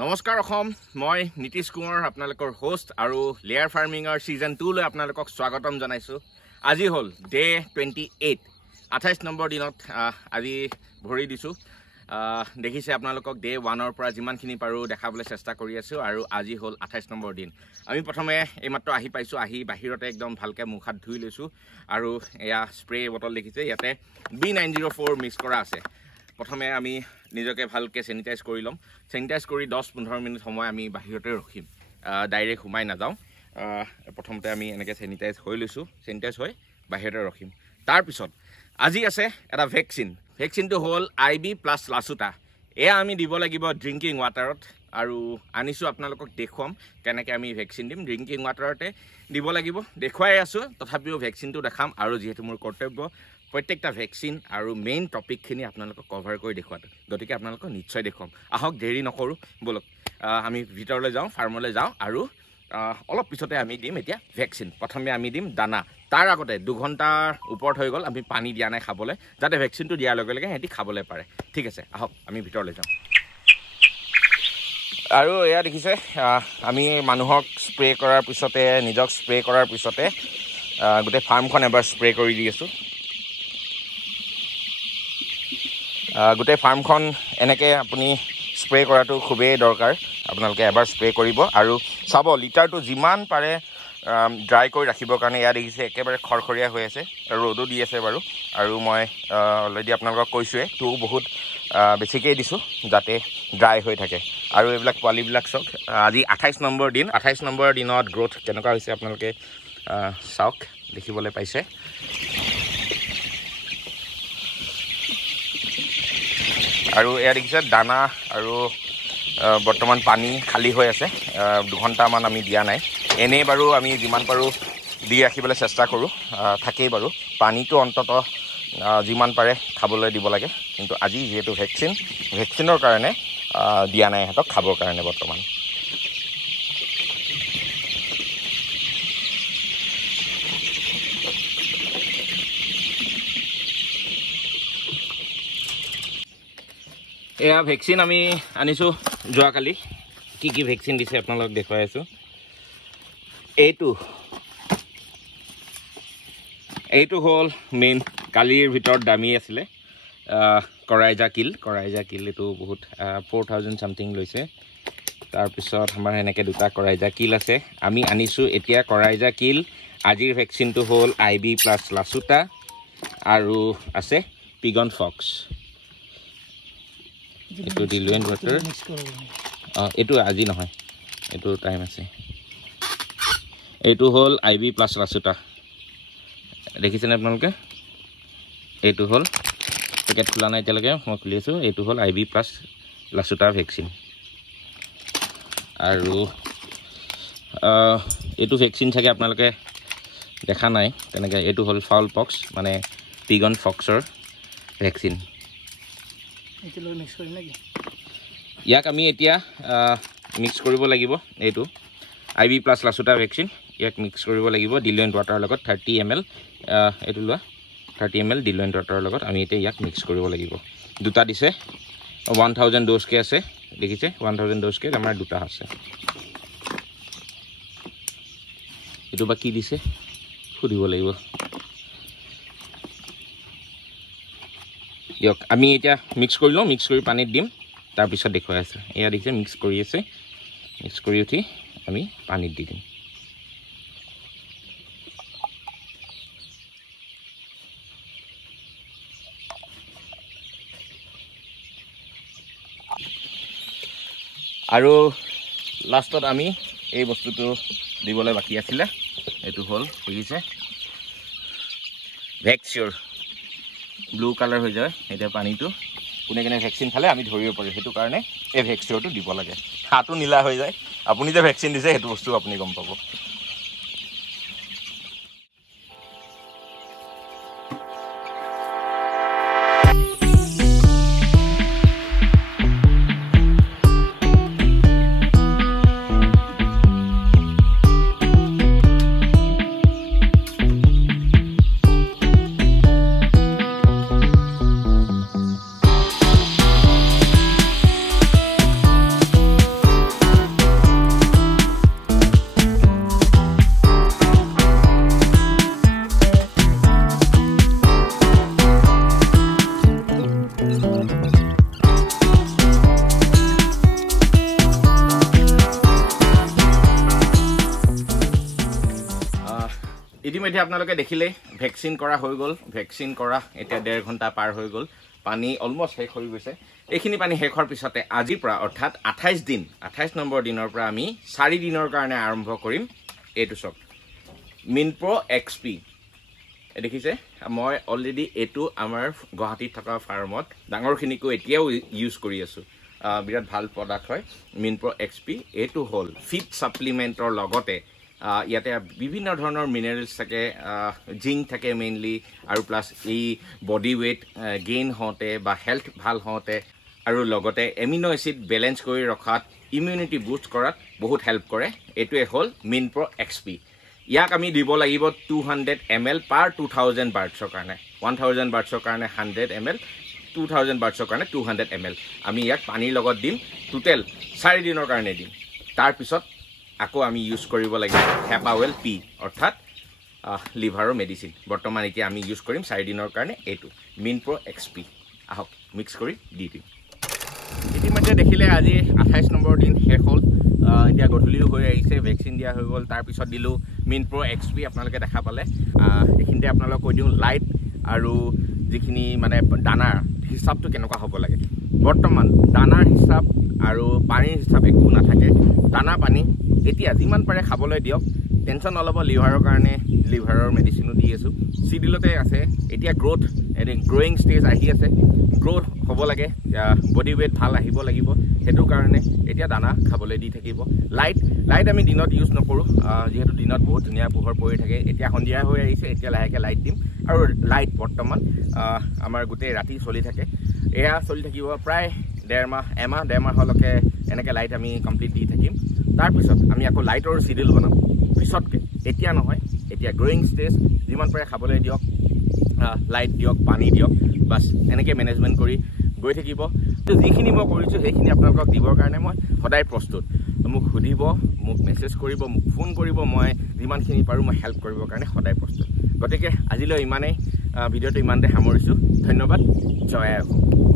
নমস্কাৰ অসম মই নীতিশ কুমাৰ আপোনালোকৰ হোষ্ট আৰু লেয়াৰ ফাৰ্মিঙৰ সিজন 2 লৈ আপোনালোকক স্বাগতম জনাইছো। আজি হল ডে 28 28 নম্বৰ দিনত আজি ভৰি দিছো। দেখিছে আপোনালোকক ডে 1 ৰ পৰা যিমানখিনি পাৰো দেখাবলৈ চেষ্টা কৰি আছো আৰু আজি হল 28 নম্বৰ দিন। আমি প্ৰথমে এইমাত্ৰ আহি পাইছো, আহি বাহিৰতে একদম ভালকে মুখ হাত ধুই লৈছো আৰু এয়া স্প্ৰে বটল দেখিছে, ইয়াতে B904 মিক্স কৰা আছে। প্ৰথমে আমি নিজকে ভালকে স্যানিটাইজ কৰি লম। স্যানিটাইজ কৰি 10-15 মিনিট সময় আমি বাহিৰতে ৰখিম, ডাইৰেক্ট সোমাই নাযাওঁ। প্ৰথমতে আমি এনেকৈ স্যানিটাইজ হৈ লৈছোঁ, স্যানিটাইজ হৈ বাহিৰতে ৰখিম। তাৰপিছত আজি আছে এটা ভেকচিনটো হ'ল IB+ লাচুটা। এয়া আমি দিব লাগিব ড্ৰিংকিং ৱাটাৰত আৰু আনিছোঁ আপোনালোকক দেখুৱাম কেনেকৈ আমি ভেকচিন দিম। ড্ৰিংকিং ৱাটাৰতে দিব লাগিব, দেখুৱাই আছোঁ, তথাপিও ভেকচিনটো দেখাম আৰু যিহেতু মোৰ কৰ্তব্য প্ৰত্যেকটা ভেকচিন আৰু মেইন টপিকখিনি আপোনালোকক কভাৰ কৰি দেখুৱাটো, গতিকে আপোনালোকক নিশ্চয় দেখুৱাম। আহক দেৰি নকৰোঁ, বলক আমি ভিতৰলৈ যাওঁ, ফাৰ্মলৈ যাওঁ আৰু অলপ পিছতে আমি দিম এতিয়া ভেকচিন। প্ৰথমে আমি দিম দানা। তাৰ আগতে 2 ঘণ্টাৰ ওপৰত হৈ গ'ল আমি পানী দিয়া নাই খাবলৈ, যাতে ভেকচিনটো দিয়াৰ লগে লগে সিহঁতি খাবলৈ পাৰে। ঠিক আছে, আহক আমি ভিতৰলৈ যাওঁ। আৰু এয়া দেখিছে, আমি মানুহক স্প্ৰে কৰাৰ পিছতে, নিজক স্প্ৰে কৰাৰ পিছতে গোটেই ফাৰ্মখন এবাৰ স্প্ৰে কৰি দি আছোঁ। গোটেই ফাৰ্মখন এনেকৈ আপুনি স্প্ৰে কৰাটো খুবেই দৰকাৰ। আপোনালোকে এবাৰ স্প্ৰে কৰিব আৰু চাব লিটাৰটো যিমান পাৰে ড্ৰাই কৰি ৰাখিবৰ কাৰণে। এয়া দেখিছে একেবাৰে খৰখৰীয়া হৈ আছে, ৰ'দো দি আছে বাৰু। আৰু মই অলৰেডি আপোনালোকক কৈছোঁৱে, তো বহুত বেছিকৈ দিছোঁ যাতে ড্ৰাই হৈ থাকে। আৰু এইবিলাক পোৱালিবিলাক চাওক, আজি 28 নম্বৰ দিন। 28 নম্বৰ দিনত গ্ৰ'থ কেনেকুৱা হৈছে আপোনালোকে চাওক, দেখিবলৈ পাইছে। আৰু এয়া দেখিছে দানা আৰু বৰ্তমান পানী খালী হৈ আছে। 2 ঘণ্টামান আমি দিয়া নাই, এনেই বাৰু আমি যিমান পাৰোঁ দি ৰাখিবলৈ চেষ্টা কৰোঁ, থাকেই বাৰু। পানীটো অন্ততঃ যিমান পাৰে খাবলৈ দিব লাগে, কিন্তু আজি যিহেতু ভেকচিনৰ কাৰণে দিয়া নাই সিহঁতক খাবৰ কাৰণে বৰ্তমান। এয়া ভেকচিন আমি আনিছোঁ যোৱাকালি। কি কি ভেকচিন দিছে আপোনালোকক দেখুৱাই আছোঁ। এইটো হ'ল মেইন, কালিৰ ভিতৰত দামী আছিলে, কৰাইজা কিল। এইটো বহুত 4000 চামথিং লৈছে। তাৰপিছত আমাৰ এনেকৈ 2টা কৰাইজা কিল আছে। আমি আনিছোঁ এতিয়া কৰাইজা কিল। আজিৰ ভেকচিনটো হ'ল IB+ লাচুটা আৰু আছে পিগন ফক্স। এইটো ডিলুৱেণ্ট ৱাটাৰ, এইটো আজি নহয়, এইটো টাইম আছে। এইটো হ'ল IB+ লাচুটা, দেখিছেনে আপোনালোকে? এইটো হ'ল, পেকেট খোলা নাই এতিয়ালৈকে, মই খুলি আছোঁ। এইটো হ'ল IB+ লাচুটা ভেকচিন। আৰু এইটো ভেকচিন চাগে আপোনালোকে দেখা নাই তেনেকৈ। এইটো হ'ল ফাউল পক্স, মানে পিগন ফক্সৰ ভেকচিন। ইয়াক আমি এতিয়া মিক্স কৰিব লাগিব। এইটো IB+ লাচুটা ভেকচিন, ইয়াক মিক্স কৰিব লাগিব ডিলুৱেণ্ট ৱাটাৰৰ লগত। 30 ml এইটো লোৱা, 30 ml ডিলুৱেণ্ট ৱাটাৰৰ লগত আমি এতিয়া ইয়াক মিক্স কৰিব লাগিব। 2টা দিছে, 1000 ড'জকৈ আছে, দেখিছে 1000 ড'জকৈ আমাৰ 2টা আছে। এইটো বা কি দিছে সুধিব লাগিব। দিয়ক আমি এতিয়া মিক্স কৰি লওঁ, মিক্স কৰি পানীত দিম, তাৰপিছত দেখুৱাই আছোঁ। এয়া দেখিছে মিক্স কৰি আছে, মিক্স কৰি উঠি আমি পানীত দি দিম। আৰু লাষ্টত আমি এই বস্তুটো দিবলৈ বাকী আছিলে, এইটো হ'ল দেখিছে ভেক্সিয়ৰ। ব্লু কালাৰ হৈ যায় এতিয়া পানীটো। কোনে কোনে ভেকচিন খালে আমি ধৰিব পাৰোঁ, সেইটো কাৰণে এই ভেক্সিয়ৰটো দিব লাগে। হাতো নীলা হৈ যায়, আপুনি যে ভেকচিন দিছে সেইটো বস্তু আপুনি গম পাব। ইতিমধ্যে আপোনালোকে দেখিলে ভেকচিন কৰা হৈ গ'ল ভেকচিন কৰা এতিয়া 1.5 ঘণ্টা পাৰ হৈ গ'ল পানী অলমোষ্ট শেষ হৈ গৈছে এইখিনি পানী শেষ হোৱাৰ পিছতে আজিৰ পৰা অৰ্থাৎ 28 নম্বৰ দিনৰ পৰা আমি 4 দিনৰ কাৰণে আৰম্ভ কৰিম এইটো চক মিনপ্ৰ XP দেখিছে মই অলৰেডি এইটো আমাৰ গুৱাহাটীত থকা ফাৰ্মত ডাঙৰখিনিকো এতিয়াও ইউজ কৰি আছো বিৰাট ভাল প্ৰডাক্ট হয় মিনপ্ৰ XP এইটো হ'ল ফিট সাপ্লিমেন্টৰ লগতে ইয়াতে বিভিন্ন ধৰণৰ মিনাৰেলছ থাকে জিংক থাকে মেইনলি আৰু প্লাস এই বডি ওয়েট গেইন হওঁতে বা হেলথ ভাল হওঁতে আৰু লগতে এমিনো এসিড বেলেন্স কৰি ৰখাত ইমিউনিটি বুষ্ট কৰাত বহুত হেল্প কৰে এইটোৱে হ'ল মিনপ্ৰ XP ইয়াক আমি দিব লাগিব 200 ml পাৰ 2000 বাৰ্ডছৰ কাৰণে 1000 বাৰ্ডছৰ কাৰণে 100 ml 2000 বাৰ্ডছৰ কাৰণে 200 ml আমি ইয়াক পানীৰ লগত দিম টোটেল 4 দিনৰ কাৰণে দিম তাৰ পিছত আকৌ আমি ইউজ কৰিব লাগিব হেপাৱেল P অৰ্থাৎ লিভাৰৰ মেডিসিন বৰ্তমান এতিয়া আমি ইউজ কৰিম 4 দিনৰ কাৰণে এইটো মিনপ্ৰ XP আহক মিক্স কৰি দি দিম ইতিমধ্যে দেখিলে আজি 28 নম্বৰ দিন শেষ হ'ল এতিয়া গধূলিও হৈ আহিছে ভেকচিন দিয়া হৈ গ'ল তাৰ পিছত দিলো মিনপ্ৰ XP আপোনালোকে দেখা পালে এইখিনিতে আপোনালোক কৈ দিওঁ লাইট আৰু যিখিনি মানে দানাৰ হিচাপটো কেনেকুৱা হ'ব লাগে বৰ্তমান দানাৰ হিচাপ আৰু পানীৰ হিচাপ একো নাথাকে দানা পানী এতিয়া যিমান পাৰে খাবলৈ দিয়ক টেনচন নলব লিভাৰৰ কাৰণে লিভাৰৰ মেডিসিনো দি আছো সিডিলতে আছে এতিয়া গ্ৰোথ গ্ৰোইং ষ্টেজ আহি আছে গ্ৰোথ হ'ব লাগে বডি ওয়েট ভাল আহিব লাগিব হেতু কাৰণে এতিয়া দানা খাবলৈ দি থাকিব লাইট আমি দিনত ইউজ নকৰো যেহেতু দিনত বহুত ধুনীয়া পোহৰ পৰি থাকে এতিয়া সন্ধিয়া হৈ আহিছে এতিয়া লাহেকে লাইট দিম আৰু লাইট বৰ্তমান আমাৰ গোটেই ৰাতি চলি থাকে এয়া চলি থাকিব প্ৰায় 1.5 মাহলৈকে এনেকে লাইট আমি কমপ্লিট দি থাকিম তাৰ পিছত আমি আকৌ লাইটৰ সিডিল বনাম পিছতকে এতিয়া নহয় এতিয়া গ্ৰোইং ষ্টেজ যিমান পাৰে খাবলৈ দিয়ক লাইট দিয়ক পানী দিয়ক বাস এনেকে মেনেজমেন্ট কৰি গৈ থাকিব তো যিখিনি মই কৰিছো সেইখিনি আপোনালোকক দিবৰ কাৰণে মই সদায় প্ৰস্তুত মোক সুধিব মোক মেছেজ কৰিব মোক ফোন কৰিব মই যিমানখিনি পাৰো মই হেল্প কৰিবৰ কাৰণে সদায় প্ৰস্তুত গতিকে আজিলৈ ইমানেই ভিডিঅ'টো ইমানতে সামৰিছো ধন্যবাদ জয় আই অসম